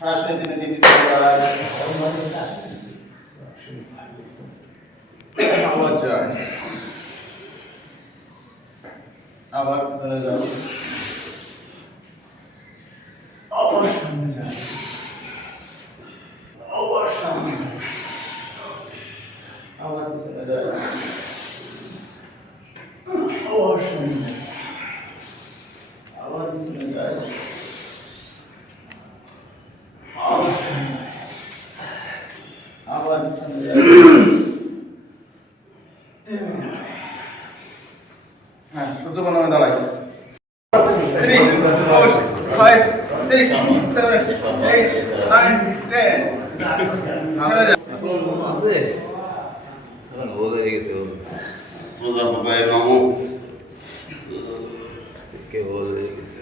শ্বাস নিতে নিতে পিছনে যায়, আবার যায়, আবার পিছনে যায়, আবার সামনে যায়, আবার সামনে, আবার পিছনে যায়, আবার সামনে, আবার পিছনে যায়, আবার সামনে, আবার পিছনে যায়। হ্যাঁ, সূর্য নামে দাঁড়াই। 3, 4, 5, 6, 7, 8, 9, 10 সামনে যা। আছে এখন বলে গেতে হবে প্রজাপতায় নমো। কে বলে গেছে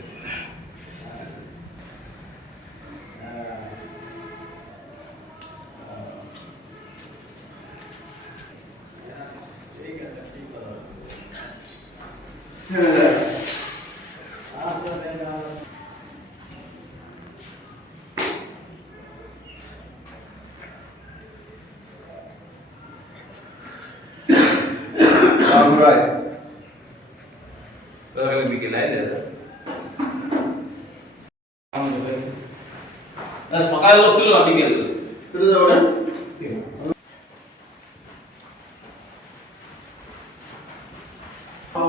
Alright. তাহলে বিকেল আইলে সকালে লোক ছিল না বিকেল চলে যাবো না?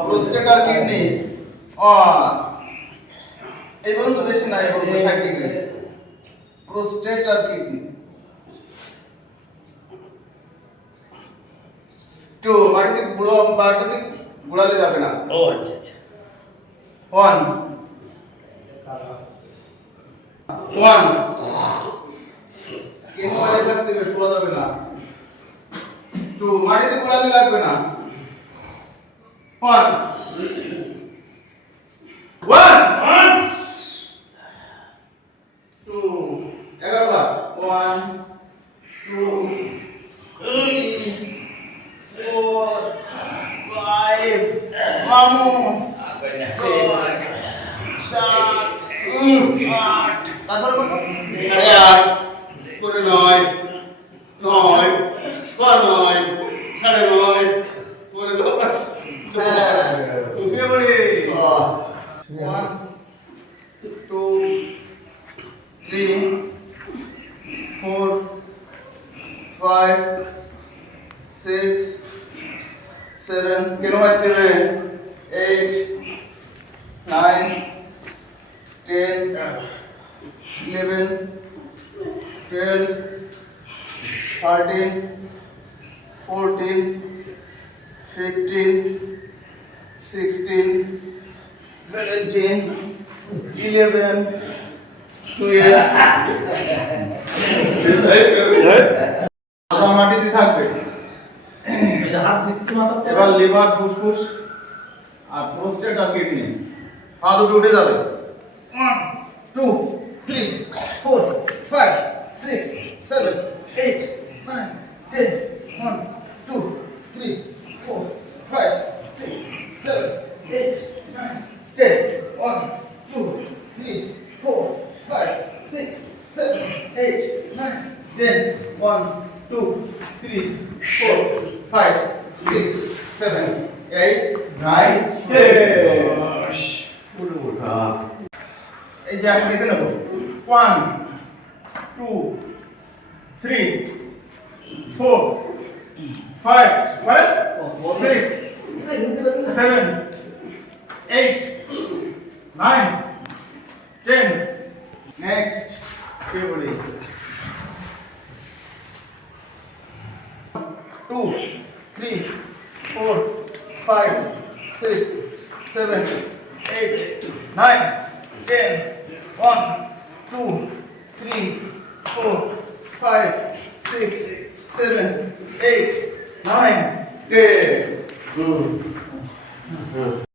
প্রোস্টেটার কিডনি এই বলুন তো বেশি না, এই বলুন 60 ডিগ্রি। প্রোস্টেটার কিডনি 2 মাটিতে গুড়ালে যাবে না। ও আচ্ছা আচ্ছা 1 কিডনি মাটিতে থাকতে হবে, শোয়া যাবে না। 2 মাটিতে গুড়ালে লাগবে না। 1 2 11 বার 1 2 3 4 5 মামু 7 8 তারপর কত 8 করে 9 9 9 সাড়ে 9 করে 10 উঠে পড়ে 1 2 3 4 5 6 7 কেন বাড়তে হবে 8 9 10 11 12 13 14 15 16 17 11 12 মাথা মাটিতে থাকবে। এবার লিভার, ফুসফুস আর প্রোস্টেট আর কিডনি পা দুটো উঠে যাবে। 1 2 3 4 5 6 7 8 9 10 1 2 3 4 5 6 7 8 9 10 1 2 3 4 5 6 7 8 9 10 1 2 3 4 5 6 7 8 9 10 পুরো ওঠা এই যে আমি দেখে নেব 1 2 3 4 5 6 7 8 9 10 next February 2 3 4 5 6 7 8 9 10 1 2 3 4 5 6 7 8 9 10